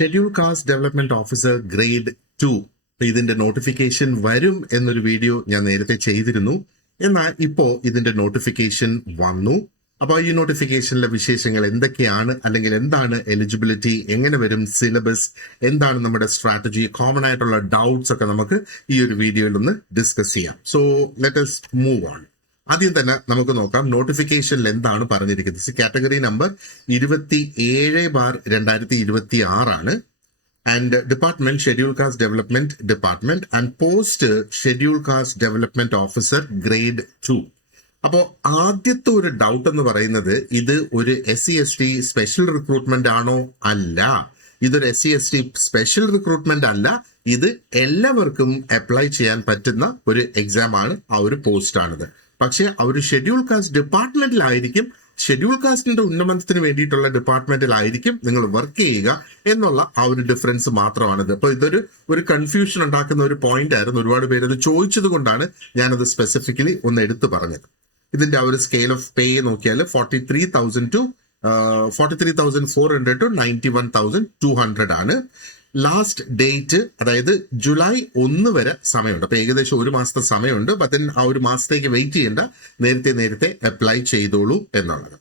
Schedule caste development officer grade 2 ഇതിന്റെ notification വരും എന്നൊരു വീഡിയോ ഞാൻ നേരത്തെ ചെയ്തിരുന്നു. എന്നാൽ ഇപ്പോ ഇതിന്റെ നോട്ടിഫിക്കേഷൻ വന്നു. അപ്പൊ ഈ നോട്ടിഫിക്കേഷനിലെ വിശേഷങ്ങൾ എന്തൊക്കെയാണ്, അല്ലെങ്കിൽ എന്താണ് എലിജിബിലിറ്റി, എങ്ങനെ വരും, സിലബസ് എന്താണ്, നമ്മുടെ സ്ട്രാറ്റജി, കോമൺ ആയിട്ടുള്ള ഡൗട്ട്സ് ഒക്കെ നമുക്ക് ഈ ഒരു വീഡിയോയിൽ ഒന്ന് ഡിസ്കസ് ചെയ്യാം. So let us move on. ആദ്യം തന്നെ നമുക്ക് നോക്കാം നോട്ടിഫിക്കേഷനിൽ എന്താണ് പറഞ്ഞിരിക്കുന്നത്. കാറ്റഗറി നമ്പർ 27/2026 ആണ്. And department schedule caste development department and post schedule caste development officer grade 2. അപ്പോൾ ആദ്യത്തെ ഒരു ഡൗട്ട് എന്ന് പറയുന്നത്, ഇത് ഒരു SC/ST സ്പെഷ്യൽ റിക്രൂട്ട്മെന്റ് ആണോ? അല്ല, ഇതൊരു SC/ST സ്പെഷ്യൽ റിക്രൂട്ട്മെന്റ് അല്ല. ഇത് എല്ലാവർക്കും അപ്ലൈ ചെയ്യാൻ പറ്റുന്ന ഒരു എക്സാം ആണ്, ആ ഒരു പോസ്റ്റ് ആണിത്. പക്ഷെ ആ ഒരു ഷെഡ്യൂൾ കാസ്റ്റ് ഡിപ്പാർട്ട്മെന്റിലായിരിക്കും, ഷെഡ്യൂൾ കാസ്റ്റിന്റെ ഉന്നമനത്തിന് വേണ്ടിയിട്ടുള്ള ഡിപ്പാർട്ട്മെന്റിലായിരിക്കും നിങ്ങൾ വർക്ക് ചെയ്യുക എന്നുള്ള ആ ഒരു ഡിഫറൻസ് മാത്രമാണിത്. അപ്പൊ ഇതൊരു കൺഫ്യൂഷൻ ഉണ്ടാക്കുന്ന ഒരു പോയിന്റ് ആയിരുന്നു. ഒരുപാട് പേര് അത് ചോദിച്ചത് കൊണ്ടാണ് ഞാനത് സ്പെസിഫിക്കലി ഒന്ന് എടുത്തു പറഞ്ഞത്. ഇതിന്റെ ആ ഒരു സ്കെയിൽ ഓഫ് പേ നോക്കിയാൽ 43,400 to 91,200 ആണ്. ലാസ്റ്റ് ഡേറ്റ് അതായത് ജൂലൈ 1 വരെ സമയമുണ്ട്. അപ്പൊ ഏകദേശം ഒരു മാസത്തെ സമയമുണ്ട്. ബട്ട് ആ ഒരു മാസത്തേക്ക് വെയിറ്റ് ചെയ്യേണ്ട, നേരത്തെ അപ്ലൈ ചെയ്തോളൂ എന്നുള്ളത്.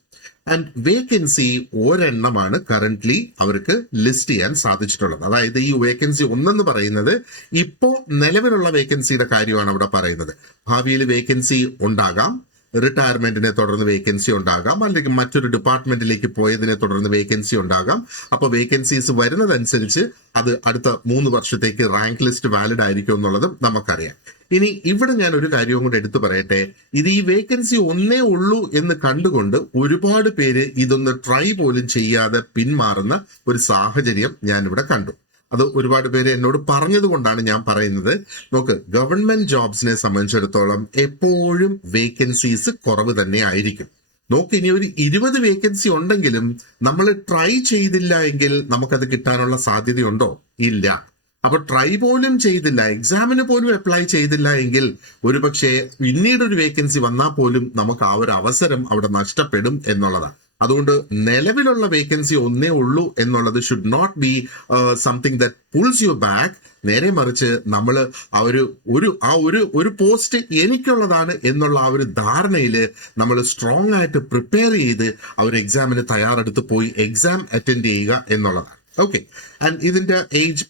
ആൻഡ് വേക്കൻസി ഒരെണ്ണമാണ് കറന്റ്ലി അവർക്ക് ലിസ്റ്റ് ചെയ്യാൻ സാധിച്ചിട്ടുള്ളത്. അതായത് ഈ വേക്കൻസി ഒന്നെന്ന് പറയുന്നത് ഇപ്പോ നിലവിലുള്ള വേക്കൻസിയുടെ കാര്യമാണ് അവിടെ പറയുന്നത്. ഭാവിയിൽ വേക്കൻസി ഉണ്ടാകാം, റിട്ടയർമെന്റിനെ തുടർന്ന് വേക്കൻസി ഉണ്ടാകാം, അല്ലെങ്കിൽ മറ്റൊരു ഡിപ്പാർട്ട്മെന്റിലേക്ക് പോയതിനെ തുടർന്ന് വേക്കൻസി ഉണ്ടാകാം. അപ്പോൾ വേക്കൻസീസ് വരുന്നതനുസരിച്ച് അത് അടുത്ത 3 വർഷത്തേക്ക് റാങ്ക് ലിസ്റ്റ് വാലിഡ് ആയിരിക്കും എന്നുള്ളതും നമുക്കറിയാം. ഇനി ഇവിടെ ഞാൻ ഒരു കാര്യവും കൂടെ എടുത്തു പറയട്ടെ. ഇത് ഈ വേക്കൻസി ഒന്നേ ഉള്ളൂ എന്ന് കണ്ടുകൊണ്ട് ഒരുപാട് പേര് ഇതൊന്ന് ട്രൈ പോലും ചെയ്യാതെ പിന്മാറുന്ന ഒരു സാഹചര്യം ഞാൻ ഇവിടെ കണ്ടു. അത് ഒരുപാട് പേര് എന്നോട് പറഞ്ഞത് കൊണ്ടാണ് ഞാൻ പറയുന്നത്. നോക്ക്, ഗവൺമെന്റ് ജോബ്സിനെ സംബന്ധിച്ചിടത്തോളം എപ്പോഴും വേക്കൻസീസ് കുറവ് തന്നെ ആയിരിക്കും. നോക്ക്, ഇനി ഒരു 20 വേക്കൻസി ഉണ്ടെങ്കിലും നമ്മൾ ട്രൈ ചെയ്തില്ല എങ്കിൽ നമുക്കത് കിട്ടാനുള്ള സാധ്യതയുണ്ടോ? ഇല്ല. അപ്പൊ ട്രൈ പോലും ചെയ്തില്ല, എക്സാമിന് പോലും അപ്ലൈ ചെയ്തില്ല എങ്കിൽ ഒരുപക്ഷെ പിന്നീട് ഒരു വേക്കൻസി വന്നാൽ പോലും നമുക്ക് ആ ഒരു അവസരം അവിടെ നഷ്ടപ്പെടും എന്നുള്ളതാണ്. അതുകൊണ്ട് നിലവിലുള്ള വേക്കൻസി ഒന്നേ ഉള്ളൂ എന്നുള്ളത് should not be something that pulls you back. നേരെ മറിച്ച് നമ്മൾ ഒരു പോസ്റ്റ് എനിക്കുള്ളതാണ് എന്നുള്ള ആ ഒരു ധാരണയിൽ നമ്മൾ സ്ട്രോങ് ആയിട്ട് പ്രിപ്പയർ ചെയ്ത് ആ ഒരു എക്സാമിന് തയ്യാറെടുത്ത് പോയി എക്സാം അറ്റൻഡ് ചെയ്യുക എന്നുള്ളതാണ്. ഓക്കെ. ആൻഡ് ഇതിന്റെ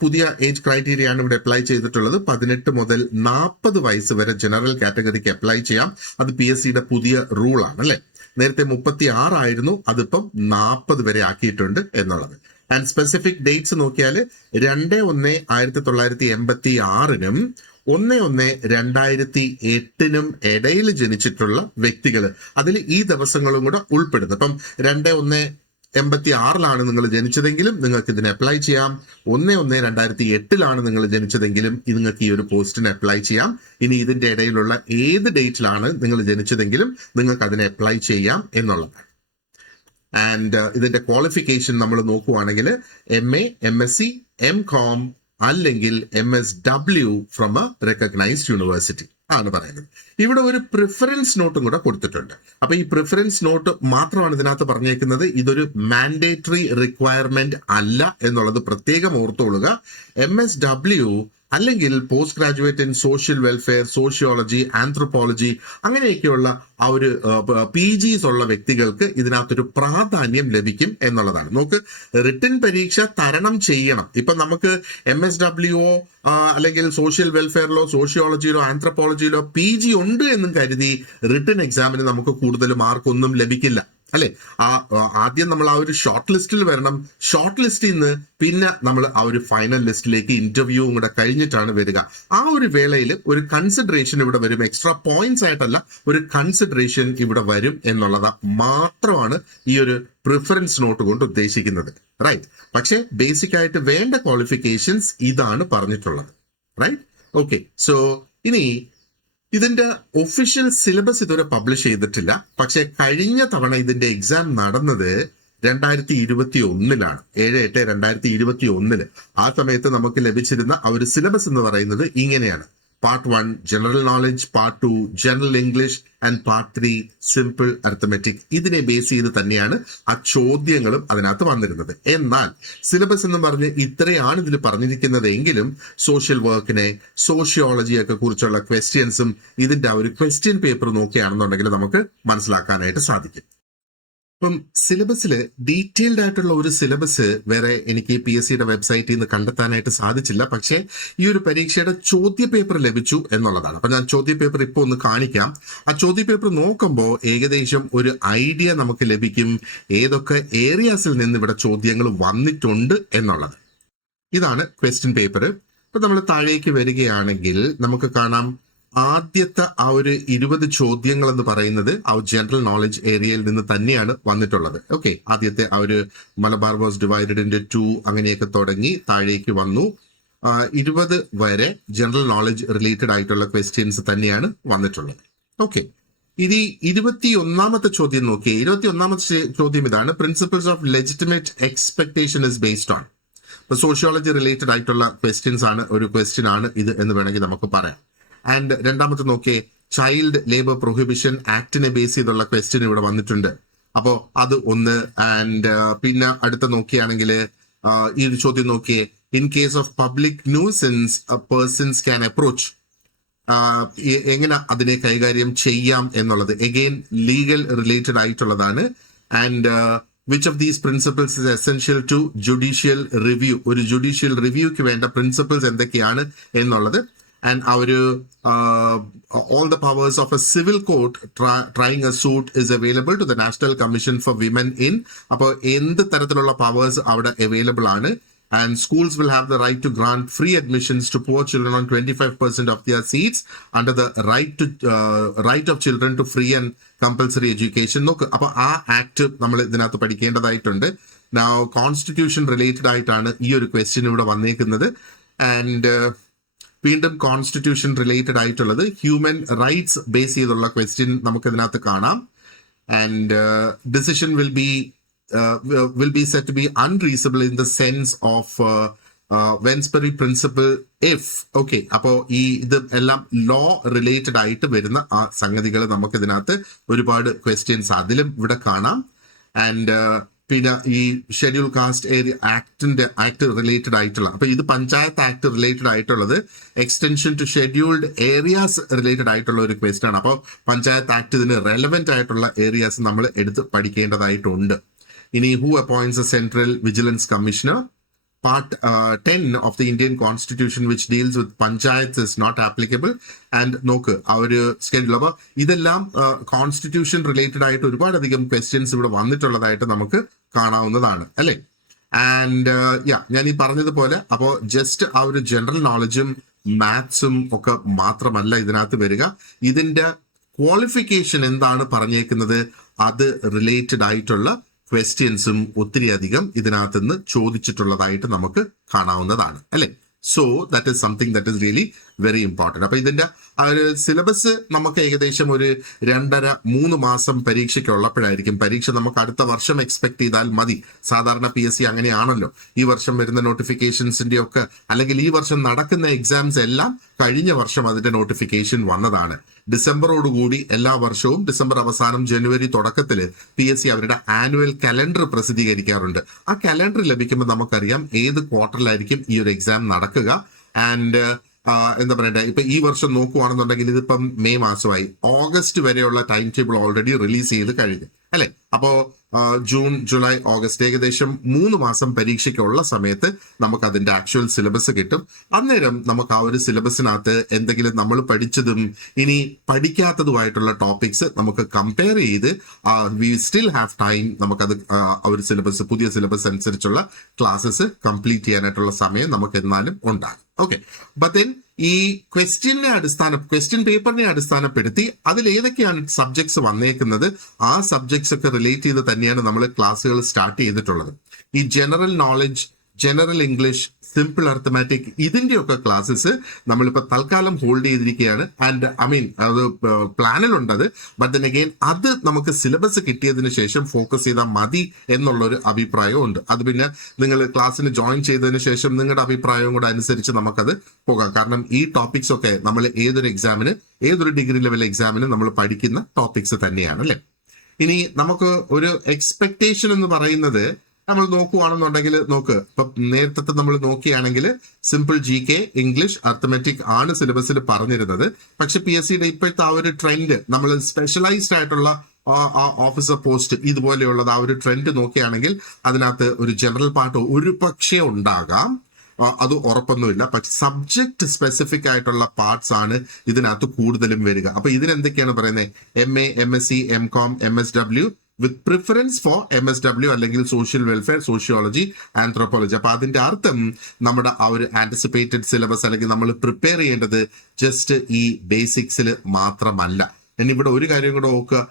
പുതിയ ഏജ് ക്രൈറ്റീരിയ ആണ് ഇവിടെ അപ്ലൈ ചെയ്തിട്ടുള്ളത്. 18 മുതൽ 40 വയസ്സ് വരെ ജനറൽ കാറ്റഗറിക്ക് അപ്ലൈ ചെയ്യാം. അത് PSCയുടെ പുതിയ റൂൾ ആണ് അല്ലെ. നേരത്തെ 36 ആയിരുന്നു, അതിപ്പം 40 വരെ ആക്കിയിട്ടുണ്ട് എന്നുള്ളത്. ആൻഡ് സ്പെസിഫിക് ഡേറ്റ്സ് നോക്കിയാൽ 2/1/1986 1/1/2008 ഇടയിൽ ജനിച്ചിട്ടുള്ള വ്യക്തികൾ, അതിൽ ഈ ദിവസങ്ങളും കൂടെ ഉൾപ്പെടുന്നു. അപ്പം 2/1/86 നിങ്ങൾ ജനിച്ചതെങ്കിലും നിങ്ങൾക്ക് ഇതിന് അപ്ലൈ ചെയ്യാം. 1/1/2008 നിങ്ങൾ ജനിച്ചതെങ്കിലും നിങ്ങൾക്ക് ഈ ഒരു പോസ്റ്റിന് അപ്ലൈ ചെയ്യാം. ഇനി ഇതിന്റെ ഇടയിലുള്ള ഏത് ഡേറ്റിലാണ് നിങ്ങൾ ജനിച്ചതെങ്കിലും നിങ്ങൾക്ക് അതിനെ അപ്ലൈ ചെയ്യാം എന്നുള്ളതാണ്. ആൻഡ് ഇതിന്റെ ക്വാളിഫിക്കേഷൻ നമ്മൾ നോക്കുവാണെങ്കിൽ MA, MSc, MCom അല്ലെങ്കിൽ MSW from A recognised university ആണ് പറയുന്നത്. ഇവിടെ ഒരു പ്രിഫറൻസ് നോട്ടും കൂടെ കൊടുത്തിട്ടുണ്ട്. അപ്പൊ ഈ പ്രിഫറൻസ് നോട്ട് മാത്രമാണ് ഇതിനകത്ത് പറഞ്ഞേക്കുന്നത്. ഇതൊരു മാൻഡേറ്ററി റിക്വയർമെന്റ് അല്ല എന്നുള്ളത് പ്രത്യേകം ഓർത്തോളുക. MSW അല്ലെങ്കിൽ post graduate in social welfare, sociology, anthropology അങ്ങനെയൊക്കെയുള്ള ആ ഒരു PGs ഉള്ള വ്യക്തികൾക്ക് ഇതിനകത്തൊരു പ്രാധാന്യം ലഭിക്കും എന്നുള്ളതാണ്. നോക്ക്, റിട്ടൺ പരീക്ഷ തരണം ചെയ്യണം. ഇപ്പൊ നമുക്ക് MSW അല്ലെങ്കിൽ സോഷ്യൽ വെൽഫെയറിലോ സോഷ്യോളജിയിലോ ആന്ത്രോപോളജിയിലോ PG ഉണ്ട് എന്നും കരുതി റിട്ടൺ എക്സാമിന് നമുക്ക് കൂടുതൽ മാർക്കൊന്നും ലഭിക്കില്ല അല്ലെ. ആദ്യം നമ്മൾ ആ ഒരു ഷോർട്ട് ലിസ്റ്റിൽ വരണം. ഷോർട്ട് ലിസ്റ്റിൽ നിന്ന് പിന്നെ നമ്മൾ ആ ഒരു ഫൈനൽ ലിസ്റ്റിലേക്ക് ഇന്റർവ്യൂവും കൂടെ കഴിഞ്ഞിട്ടാണ് വരിക. ആ ഒരു വേളയിൽ ഒരു കൺസിഡറേഷൻ ഇവിടെ വരും. എക്സ്ട്രാ പോയിന്റ്സ് ആയിട്ടല്ല, ഒരു കൺസിഡറേഷൻ ഇവിടെ വരും എന്നുള്ളത് മാത്രമാണ് ഈ ഒരു പ്രിഫറൻസ് നോട്ട് കൊണ്ട് ഉദ്ദേശിക്കുന്നത്. റൈറ്റ്. പക്ഷെ ബേസിക് ആയിട്ട് വേണ്ട ക്വാളിഫിക്കേഷൻസ് ഇതാണ് പറഞ്ഞിട്ടുള്ളത്. റൈറ്റ്. ഓക്കെ. സോ ഇനി ഇതിന്റെ ഒഫീഷ്യൽ സിലബസ് ഇതുവരെ പബ്ലിഷ് ചെയ്തിട്ടില്ല. പക്ഷെ കഴിഞ്ഞ തവണ ഇതിന്റെ എക്സാം നടന്നത് 2021 7/8/2021. ആ സമയത്ത് നമുക്ക് ലഭിച്ചിരുന്ന ആ ഒരു സിലബസ് എന്ന് പറയുന്നത് ഇങ്ങനെയാണ്. Part 1 general knowledge, part 2 general English and part 3 simple arithmetic. ഇതിനെ ബേസ് ചെയ്ത് തന്നെയാണ് ആ ചോദ്യങ്ങളും അതിനകത്ത് വന്നിരുന്നത്. എന്നാൽ സിലബസ് എന്ന് പറഞ്ഞ് ഇത്രയാണ് ഇതിൽ പറഞ്ഞിരിക്കുന്നത് എങ്കിലും സോഷ്യൽ വർക്കിനെ, സോഷ്യോളജിയൊക്കെ കുറിച്ചുള്ള ക്വസ്റ്റ്യൻസും ഇതിന്റെ ആ ഒരു ക്വസ്റ്റ്യൻ പേപ്പർ നോക്കുകയാണെന്നുണ്ടെങ്കിൽ നമുക്ക് മനസ്സിലാക്കാനായിട്ട് സാധിക്കും. ഇപ്പം സിലബസിൽ ഡീറ്റെയിൽഡ് ആയിട്ടുള്ള ഒരു സിലബസ് വേറെ എനിക്ക് PSCയുടെ വെബ്സൈറ്റിൽ നിന്ന് കണ്ടെത്താനായിട്ട് സാധിച്ചില്ല. പക്ഷേ ഈ ഒരു പരീക്ഷയുടെ ചോദ്യ പേപ്പർ ലഭിച്ചു എന്നുള്ളതാണ്. അപ്പൊ ഞാൻ ചോദ്യ പേപ്പർ ഇപ്പോൾ ഒന്ന് കാണിക്കാം. ആ ചോദ്യ പേപ്പർ നോക്കുമ്പോൾ ഏകദേശം ഒരു ഐഡിയ നമുക്ക് ലഭിക്കും ഏതൊക്കെ ഏരിയാസിൽ നിന്ന് ഇവിടെ ചോദ്യങ്ങൾ വന്നിട്ടുണ്ട് എന്നുള്ളത്. ഇതാണ് ക്വസ്റ്റ്യൻ പേപ്പർ. ഇപ്പൊ നമ്മൾ താഴേക്ക് വരികയാണെങ്കിൽ നമുക്ക് കാണാം ആദ്യത്തെ ആ ഒരു 20 ചോദ്യങ്ങൾ എന്ന് പറയുന്നത് ആ ജനറൽ നോളജ് ഏരിയയിൽ നിന്ന് തന്നെയാണ് വന്നിട്ടുള്ളത്. ഓക്കെ, ആദ്യത്തെ ആ ഒരു മലബാർ വാസ് ഡിവൈഡഡ് ഇൻടു 2 അങ്ങനെയൊക്കെ തുടങ്ങി താഴേക്ക് വന്നു. 20 വരെ ജനറൽ നോളജ് റിലേറ്റഡ് ആയിട്ടുള്ള ക്വസ്റ്റ്യൻസ് തന്നെയാണ് വന്നിട്ടുള്ളത്. ഓക്കെ, ഇനി 21ാമത്തെ ചോദ്യം നോക്കിയേ. 21ാമത്തെ ചോദ്യം ഇതാണ്: principles of legitimate expectation is based on. ഇപ്പൊ സോഷ്യോളജി റിലേറ്റഡ് ആയിട്ടുള്ള ക്വസ്റ്റ്യൻസ് ആണ്, ഒരു ക്വസ്റ്റ്യൻ ആണ് ഇത് എന്ന് വേണമെങ്കിൽ നമുക്ക് പറയാം. ആൻഡ് രണ്ടാമത്തെ നോക്കിയേ, ചൈൽഡ് ലേബർ പ്രൊഹിബിഷൻ ആക്ടിനെ ബേസ് ചെയ്തുള്ള ക്വസ്റ്റ്യൻ ഇവിടെ വന്നിട്ടുണ്ട്. അപ്പോൾ അത് ഒന്ന്. ആൻഡ് പിന്നെ അടുത്ത നോക്കിയാണെങ്കിൽ ഈ ഒരു ചോദ്യം നോക്കിയേ, in case of public nuisance persons can approach. എങ്ങനെ അതിനെ കൈകാര്യം ചെയ്യാം എന്നുള്ളത് എഗെയിൻ ലീഗൽ റിലേറ്റഡ് ആയിട്ടുള്ളതാണ്. And which of these principles is essential to judicial review. ഒരു ജുഡീഷ്യൽ റിവ്യൂക്ക് വേണ്ട പ്രിൻസിപ്പിൾസ് എന്തൊക്കെയാണ് എന്നുള്ളത്. And our all the powers of a civil court trying a suit is available to the National Commission for Women in. അപ്പോൾ എന്ത് തരത്തിലുള്ള powers അവിടെ available ആണ്. And schools will have the right to grant free admissions to poor children on 25% of their seats under the right of children to free and compulsory education. നോക്ക്, അപ്പോൾ ആ act നമ്മൾ ഇതിനകത്ത് പഠിക്കേണ്ടതായിട്ടുണ്ട്. Now കോൺസ്റ്റിറ്റ്യൂഷൻ റിലേറ്റഡ് ആയിട്ടാണ് ഈ ഒരു question ഇവിടെ വന്നേക്കുന്നത്. ആൻഡ് വീണ്ടും കോൺസ്റ്റിറ്റ്യൂഷൻ റിലേറ്റഡ് ആയിട്ടുള്ളത് ഹ്യൂമൻ റൈറ്റ്സ് ബേസ് ചെയ്തുള്ള ക്വസ്റ്റ്യൻ നമുക്ക് ഇതിനകത്ത് കാണാം. And decision will be set to be unreasonable in the sense of Wednesbury principle if. Okay, അപ്പോൾ ഇത് എല്ലാം ലോ റിലേറ്റഡ് ആയിട്ട് വരുന്ന ആ സംഗതികൾ നമുക്ക് ഇതിനകത്ത് ഒരുപാട് ക്വസ്റ്റ്യൻസ് അതിലും ഇവിടെ കാണാം. ആൻഡ് പിന്നെ ഈ schedule caste area act related ആയിട്ടുള്ള, അപ്പൊ ഇത് പഞ്ചായത്ത് ആക്ട് റിലേറ്റഡ് ആയിട്ടുള്ളത് extension to scheduled areas related ആയിട്ടുള്ള ഒരു ക്വസ്റ്റ്യൻ ആണ്. അപ്പോൾ പഞ്ചായത്ത് ആക്ട് ഇതിന് റെലവെന്റ് ആയിട്ടുള്ള ഏരിയാസ് നമ്മൾ എടുത്ത് പഠിക്കേണ്ടതായിട്ടുണ്ട്. ഇനി who appoints a central vigilance commissioner. Part 10 of the Indian Constitution which deals with panchayats is not applicable. And നോക്ക് ആ ഒരു സ്കെഡ്യൂൾ. അപ്പോൾ ഇതെല്ലാം കോൺസ്റ്റിറ്റ്യൂഷൻ റിലേറ്റഡ് ആയിട്ട് ഒരുപാടധികം ക്വസ്റ്റ്യൻസ് ഇവിടെ വന്നിട്ടുള്ളതായിട്ട് നമുക്ക് കാണാവുന്നതാണ് അല്ലേ. ആൻഡ് ഞാൻ ഈ പറഞ്ഞതുപോലെ അപ്പോൾ ജസ്റ്റ് ആ ഒരു ജനറൽ നോളജും മാത്സും ഒക്കെ മാത്രമല്ല ഇതിനകത്ത് വരിക. ഇതിന്റെ ക്വാളിഫിക്കേഷൻ എന്താണ് പറഞ്ഞേക്കുന്നത് അത് റിലേറ്റഡ് ആയിട്ടുള്ള ക്വസ്റ്റ്യൻസും ഒത്തിരി അധികം ഇതിനകത്ത് നിന്ന് ചോദിച്ചിട്ടുള്ളതായിട്ട് നമുക്ക് കാണാവുന്നതാണ് അല്ലെ. So that is something that is really very important. അപ്പൊ ഇതിന്റെ ആ ഒരു സിലബസ് നമുക്ക് ഏകദേശം ഒരു 2.5-3 മാസം പരീക്ഷയ്ക്കുള്ളപ്പോഴായിരിക്കും. പരീക്ഷ നമുക്ക് അടുത്ത വർഷം എക്സ്പെക്ട് ചെയ്താൽ മതി. സാധാരണ PSC അങ്ങനെയാണല്ലോ. ഈ വർഷം വരുന്ന നോട്ടിഫിക്കേഷൻസിന്റെ ഒക്കെ അല്ലെങ്കിൽ ഈ വർഷം നടക്കുന്ന എക്സാംസ് എല്ലാം കഴിഞ്ഞ വർഷം അതിന്റെ നോട്ടിഫിക്കേഷൻ വന്നതാണ്. ഡിസംബറോടുകൂടി എല്ലാ വർഷവും ഡിസംബർ അവസാനം ജനുവരി തുടക്കത്തിൽ PSC അവരുടെ ആനുവൽ കലണ്ടർ പ്രസിദ്ധീകരിക്കാറുണ്ട്. ആ കലണ്ടർ ലഭിക്കുമ്പോൾ നമുക്കറിയാം ഏത് ക്വാർട്ടറിലായിരിക്കും ഈ ഒരു എക്സാം നടക്കുക. ആൻഡ് എന്താ പറയണ്ടേ, ഇപ്പൊ ഈ വർഷം നോക്കുവാണെന്നുണ്ടെങ്കിൽ ഇതിപ്പം മെയ് മാസമായി. ഓഗസ്റ്റ് വരെയുള്ള ടൈം ടേബിൾ ഓൾറെഡി റിലീസ് ചെയ്ത് കഴിഞ്ഞു അല്ലെ. അപ്പോ ജൂൺ, ജൂലൈ, ഓഗസ്റ്റ് ഏകദേശം 3 മാസം പരീക്ഷയ്ക്കുള്ള സമയത്ത് നമുക്ക് അതിന്റെ ആക്ച്വൽ സിലബസ് കിട്ടും. അന്നേരം നമുക്ക് ആ ഒരു സിലബസിനകത്ത് എന്തെങ്കിലും നമ്മൾ പഠിച്ചതും ഇനി പഠിക്കാത്തതുമായിട്ടുള്ള ടോപ്പിക്സ് നമുക്ക് കമ്പയർ ചെയ്ത് വി സ്റ്റിൽ ഹാവ് ടൈം നമുക്കത് ആ ഒരു സിലബസ്, പുതിയ സിലബസ് അനുസരിച്ചുള്ള ക്ലാസ്സസ് കംപ്ലീറ്റ് ചെയ്യാനായിട്ടുള്ള സമയം നമുക്ക് എന്നാലും ഉണ്ടാകും. ഓക്കെ, ബട്ട് ദെൻ ഈ ക്വസ്റ്റ്യൻ പേപ്പറിനെ അടിസ്ഥാനപ്പെടുത്തി അതിൽ ഏതൊക്കെയാണ് സബ്ജക്ട്സ് വന്നേക്കുന്നത് ആ സബ്ജക്ട്സ് ഒക്കെ റിലേറ്റ് ചെയ്ത് തന്നെയാണ് നമ്മൾ ക്ലാസ്സുകൾ സ്റ്റാർട്ട് ചെയ്തിട്ടുള്ളത്. ഈ general knowledge, general English, simple arithmetic ഇതിന്റെയൊക്കെ ക്ലാസ്സസ് നമ്മളിപ്പോൾ തൽക്കാലം ഹോൾഡ് ചെയ്തിരിക്കുകയാണ്. ആൻഡ് അത് പ്ലാനിലുണ്ടത്. ബട്ട് ദെൻ അഗെയിൻ അത് നമുക്ക് സിലബസ് കിട്ടിയതിന് ശേഷം ഫോക്കസ് ചെയ്താൽ മതി എന്നുള്ളൊരു അഭിപ്രായവും ഉണ്ട്. അത് പിന്നെ നിങ്ങൾ ക്ലാസ്സിന് ജോയിൻ ചെയ്തതിന് ശേഷം നിങ്ങളുടെ അഭിപ്രായവും കൂടെ അനുസരിച്ച് നമുക്കത് പോകാം. കാരണം ഈ ടോപ്പിക്സ് ഒക്കെ നമ്മൾ ഏതൊരു ഡിഗ്രി ലെവൽ എക്സാമിന് നമ്മൾ പഠിക്കുന്ന ടോപ്പിക്സ് തന്നെയാണ് അല്ലേ. ഇനി നമുക്ക് ഒരു എക്സ്പെക്ടേഷൻ എന്ന് പറയുന്നത് നമ്മൾ നോക്കുവാണെന്നുണ്ടെങ്കിൽ ഇപ്പൊ നേരത്തെ നമ്മൾ നോക്കുകയാണെങ്കിൽ സിമ്പിൾ GK, ഇംഗ്ലീഷ്, അർത്തമെറ്റിക് ആണ് സിലബസിൽ പറഞ്ഞിരുന്നത്. പക്ഷെ PSCയുടെ ഇപ്പോഴത്തെ ആ ഒരു ട്രെൻഡ് നമ്മൾ സ്പെഷ്യലൈസ്ഡ് ആയിട്ടുള്ള ഓഫീസർ പോസ്റ്റ് ഇതുപോലെയുള്ളത് ആ ഒരു ട്രെൻഡ് നോക്കുകയാണെങ്കിൽ അതിനകത്ത് ഒരു ജനറൽ പാർട്ട് ഒരു പക്ഷേ ഉണ്ടാകാം, അത് ഉറപ്പൊന്നുമില്ല. പക്ഷെ സബ്ജക്ട് സ്പെസിഫിക് ആയിട്ടുള്ള പാർട്സ് ആണ് ഇതിനകത്ത് കൂടുതലും വരിക. അപ്പൊ ഇതിനെന്തൊക്കെയാണ് പറയുന്നത്? MA, MSc, MCom, MSW വിത്ത് പ്രിഫറൻസ് ഫോർ MSW അല്ലെങ്കിൽ സോഷ്യൽ വെൽഫെയർ, സോഷ്യോളജി, ആന്ത്രോപോളജി. അപ്പൊ അതിന്റെ അർത്ഥം നമ്മുടെ ആ ഒരു ആന്റിസിപ്പേറ്റഡ് സിലബസ് അല്ലെങ്കിൽ നമ്മൾ പ്രിപ്പയർ ചെയ്യേണ്ടത് ജസ്റ്റ് ഈ ബേസിക്സിൽ മാത്രമല്ല. ഇനി ഇവിടെ ഒരു കാര്യം കൂടെ നോക്കുക,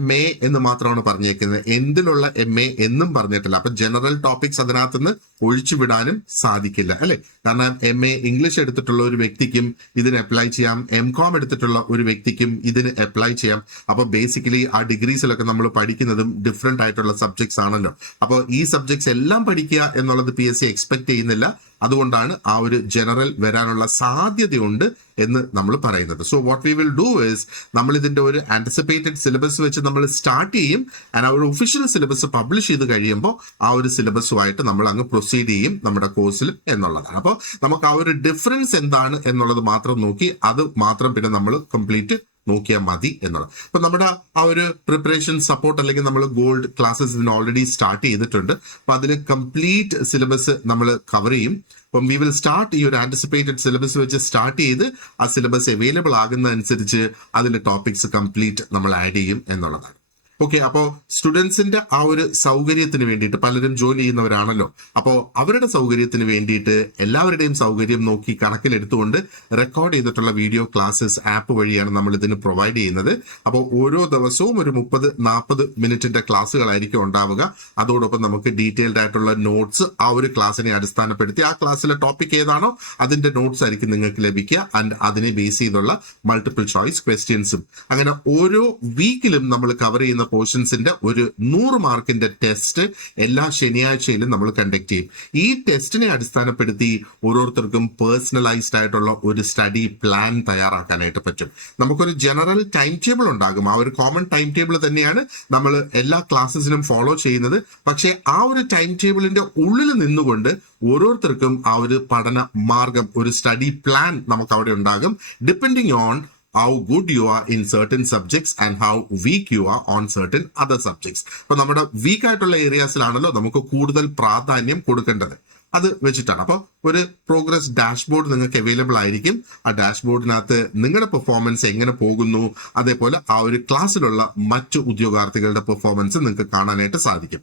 MA എന്ന് മാത്രമാണ് പറഞ്ഞേക്കുന്നത്, എന്തിലുള്ള MA എന്നും പറഞ്ഞിട്ടില്ല. അപ്പൊ ജനറൽ ടോപ്പിക്സ് അതിനകത്തുനിന്ന് ഒഴിച്ചുവിടാനും സാധിക്കില്ല അല്ലെ. കാരണം MA ഇംഗ്ലീഷ് എടുത്തിട്ടുള്ള ഒരു വ്യക്തിക്കും ഇതിന് അപ്ലൈ ചെയ്യാം, MCom എടുത്തിട്ടുള്ള ഒരു വ്യക്തിക്കും ഇതിന് അപ്ലൈ ചെയ്യാം. അപ്പൊ ബേസിക്കലി ആ ഡിഗ്രീസിലൊക്കെ നമ്മൾ പഠിക്കുന്നതും ഡിഫറെന്റ് ആയിട്ടുള്ള സബ്ജക്ട്സ് ആണല്ലോ. അപ്പോൾ ഈ സബ്ജക്ട്സ് എല്ലാം പഠിക്കുക എന്നുള്ളത് PSC എക്സ്പെക്ട് ചെയ്യുന്നില്ല. അതുകൊണ്ടാണ് ആ ഒരു ജനറൽ വരാനുള്ള സാധ്യതയുണ്ട് എന്ന് നമ്മൾ പറയുന്നത്. So what we will do is നമ്മൾ ഇതിന്റെ ഒരു ആന്റിസിപ്പേറ്റഡ് സിലബസ് വെച്ച് നമ്മൾ സ്റ്റാർട്ട് ചെയ്യും. ആൻഡ് ആ ഒരു ഒഫീഷ്യൽ സിലബസ് പബ്ലിഷ് ചെയ്ത് കഴിയുമ്പോൾ ആ ഒരു സിലബസുമായിട്ട് നമ്മൾ അങ്ങ് പ്രൊസീഡ് ചെയ്യും നമ്മുടെ കോഴ്സിൽ എന്നുള്ളതാണ്. അപ്പോൾ നമുക്ക് ആ ഒരു ഡിഫറൻസ് എന്താണ് എന്നുള്ളത് മാത്രം നോക്കി അത് മാത്രം പിന്നെ നമ്മൾ കംപ്ലീറ്റ് നോക്കിയാൽ മതി എന്നുള്ളത്. അപ്പൊ നമ്മുടെ ആ ഒരു പ്രിപ്പറേഷൻ സപ്പോർട്ട് അല്ലെങ്കിൽ നമ്മൾ ഗോൾഡ് ക്ലാസ്സസ് ഇതിന് ഓൾറെഡി സ്റ്റാർട്ട് ചെയ്തിട്ടുണ്ട്. അപ്പൊ അതിൽ കംപ്ലീറ്റ് സിലബസ് നമ്മൾ കവർ ചെയ്യും. അപ്പം വി വിൽ സ്റ്റാർട്ട് ഈ ഒരു ആന്റിസിപ്പേറ്റഡ് സിലബസ് വെച്ച് സ്റ്റാർട്ട് ചെയ്ത് ആ സിലബസ് അവൈലബിൾ ആകുന്നതനുസരിച്ച് അതിൽ ടോപ്പിക്സ് കംപ്ലീറ്റ് നമ്മൾ ആഡ് ചെയ്യും എന്നുള്ളതാണ്. ഓക്കെ, അപ്പോൾ സ്റ്റുഡൻസിന്റെ ആ ഒരു സൗകര്യത്തിന് വേണ്ടിയിട്ട് പലരും ജോലി ചെയ്യുന്നവരാണല്ലോ. അപ്പോൾ അവരുടെ സൗകര്യത്തിന് വേണ്ടിയിട്ട് എല്ലാവരുടെയും സൗകര്യം നോക്കി കണക്കിലെടുത്തുകൊണ്ട് റെക്കോർഡ് ചെയ്തിട്ടുള്ള വീഡിയോ ക്ലാസ്സസ് ആപ്പ് വഴിയാണ് നമ്മൾ ഇതിന് പ്രൊവൈഡ് ചെയ്യുന്നത്. അപ്പോൾ ഓരോ ദിവസവും ഒരു 30-40 മിനിറ്റിന്റെ ക്ലാസ്സുകളായിരിക്കും ഉണ്ടാവുക. അതോടൊപ്പം നമുക്ക് ഡീറ്റെയിൽഡ് ആയിട്ടുള്ള നോട്ട്സ് ആ ഒരു ക്ലാസ്സിനെ അടിസ്ഥാനപ്പെടുത്തി ആ ക്ലാസ്സിലെ ടോപ്പിക് ഏതാണോ അതിന്റെ നോട്ട്സ് ആയിരിക്കും നിങ്ങൾക്ക് ലഭിക്കുക. ആൻഡ് അതിനെ ബേസ് ചെയ്തുള്ള മൾട്ടിപ്പിൾ ചോയ്സ് ക്വസ്റ്റ്യൻസും. അങ്ങനെ ഓരോ വീക്കിലും നമ്മൾ കവർ ചെയ്യുന്ന പോർഷൻസിന്റെ ഒരു 100 മാർക്കിന്റെ ടെസ്റ്റ് എല്ലാ ശനിയാഴ്ചയിലും നമ്മൾ കണ്ടക്ട് ചെയ്യും. ഈ ടെസ്റ്റിനെ അടിസ്ഥാനപ്പെടുത്തി ഓരോരുത്തർക്കും പേഴ്സണലൈസ്ഡ് ആയിട്ടുള്ള ഒരു സ്റ്റഡി പ്ലാൻ തയ്യാറാക്കാനായിട്ട് പറ്റും. നമുക്കൊരു ജനറൽ ടൈം ടേബിൾ ഉണ്ടാകും. ആ ഒരു കോമൺ ടൈം ടേബിൾ തന്നെയാണ് നമ്മൾ എല്ലാ ക്ലാസ്സസിനും ഫോളോ ചെയ്യുന്നത്. പക്ഷേ ആ ഒരു ടൈം ടേബിളിന്റെ ഉള്ളിൽ നിന്നുകൊണ്ട് ഓരോരുത്തർക്കും ആ ഒരു പഠന മാർഗം, ഒരു സ്റ്റഡി പ്ലാൻ നമുക്ക് അവിടെ ഉണ്ടാകും. Depending on how good you are in certain subjects and how weak you are on certain other subjects. അപ്പൊ നമ്മുടെ വീക്ക് ആയിട്ടുള്ള ഏരിയാസിലാണല്ലോ നമുക്ക് കൂടുതൽ പ്രാധാന്യം കൊടുക്കേണ്ടത്. അത് വെച്ചിട്ടാണ്. അപ്പോൾ ഒരു പ്രോഗ്രസ് ഡാഷ്ബോർഡ് നിങ്ങൾക്ക് അവൈലബിൾ ആയിരിക്കും. ആ ഡാഷ്ബോർഡിനകത്ത് നിങ്ങളുടെ പെർഫോമൻസ് എങ്ങനെ പോകുന്നു, അതേപോലെ ആ ഒരു ക്ലാസ്സിലുള്ള മറ്റു ഉദ്യോഗാർത്ഥികളുടെ പെർഫോമൻസ് നിങ്ങൾക്ക് കാണാനായിട്ട് സാധിക്കും.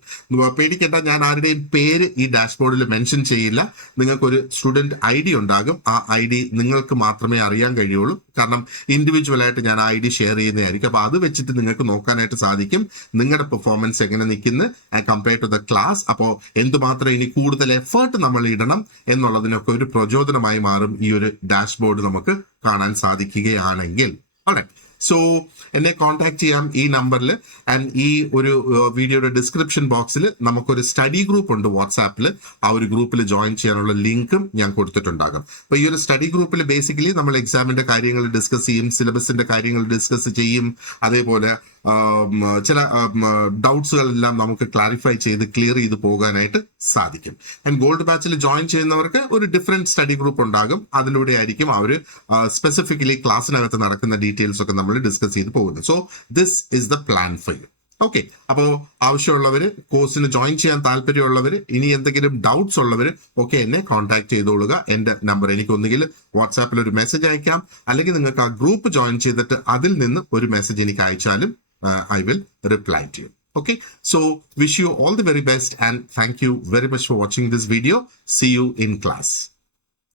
പേടിക്കേണ്ട, ഞാൻ ആരുടെയും പേര് ഈ ഡാഷ്ബോർഡിൽ മെൻഷൻ ചെയ്യില്ല. നിങ്ങൾക്കൊരു സ്റ്റുഡന്റ് ID ഉണ്ടാകും. ആ ID നിങ്ങൾക്ക് മാത്രമേ അറിയാൻ കഴിയുള്ളൂ. കാരണം ഇൻഡിവിജ്വൽ ആയിട്ട് ഞാൻ ID ഷെയർ ചെയ്യുന്നതായിരിക്കും. അപ്പൊ അത് വെച്ചിട്ട് നിങ്ങൾക്ക് നോക്കാനായിട്ട് സാധിക്കും നിങ്ങളുടെ പെർഫോമൻസ് എങ്ങനെ നിൽക്കുന്നു കമ്പയർ ടു ദ ക്ലാസ്. അപ്പോൾ എന്തുമാത്രം ഇനി കൂടുതൽ എഫേർട്ട് നമ്മൾ ഇടണം എന്നുള്ളതിനൊക്കെ ഒരു പ്രചോദനമായി മാറും ഈ ഒരു ഡാഷ്ബോർഡ് നമുക്ക് കാണാൻ സാധിക്കുകയാണെങ്കിൽ. സോ എന്നെ കോൺടാക്ട് ചെയ്യാം ഈ നമ്പറിൽ. ആൻഡ് ഈ ഒരു വീഡിയോയുടെ ഡിസ്ക്രിപ്ഷൻ ബോക്സിൽ നമുക്കൊരു സ്റ്റഡി ഗ്രൂപ്പ് ഉണ്ട് വാട്സാപ്പിൽ. ആ ഒരു ഗ്രൂപ്പിൽ ജോയിൻ ചെയ്യാനുള്ള ലിങ്കും ഞാൻ കൊടുത്തിട്ടുണ്ടാകും. അപ്പൊ ഈ ഒരു സ്റ്റഡി ഗ്രൂപ്പിൽ ബേസിക്കലി നമ്മൾ എക്സാമിന്റെ കാര്യങ്ങൾ ഡിസ്കസ് ചെയ്യും, സിലബസിന്റെ കാര്യങ്ങൾ ഡിസ്കസ് ചെയ്യും. അതേപോലെ ചില ഡൗട്ട്സുകളെല്ലാം നമുക്ക് ക്ലാരിഫൈ ചെയ്ത് ക്ലിയർ ചെയ്ത് പോകാനായിട്ട് സാധിക്കും. ആൻഡ് ഗോൾഡ് ബാച്ചിൽ ജോയിൻ ചെയ്യുന്നവർക്ക് ഒരു ഡിഫറെന്റ് സ്റ്റഡി ഗ്രൂപ്പ് ഉണ്ടാകും. അതിലൂടെ ആയിരിക്കും ആ ഒരു സ്പെസിഫിക്കലി ക്ലാസ്സിനകത്ത് നടക്കുന്ന ഡീറ്റെയിൽസ് ഒക്കെ നമ്മൾ ഡിസ്കസ് ചെയ്ത് പോകുന്നത്. So this is the plan for you. Okay, അപ്പോൾ ആവശ്യമുള്ളവർ, കോഴ്സിന് ജോയിൻ ചെയ്യാൻ താല്പര്യമുള്ളവർ, ഇനി എന്തെങ്കിലും ഡൗട്ട്സ് ഉള്ളവർ ഒക്കെ എന്നെ കോൺടാക്ട് ചെയ്തോളുക. എൻ്റെ നമ്പർ എനിക്ക് ഒന്നുകിൽ വാട്സാപ്പിൽ ഒരു മെസ്സേജ് അയക്കാം, അല്ലെങ്കിൽ നിങ്ങൾക്ക് ആ ഗ്രൂപ്പ് ജോയിൻ ചെയ്തിട്ട് അതിൽ നിന്ന് ഒരു മെസ്സേജ് എനിക്ക് അയച്ചാലും I will reply to you. Okay, so wish you all the very best and thank you very much for watching this video. See you in class.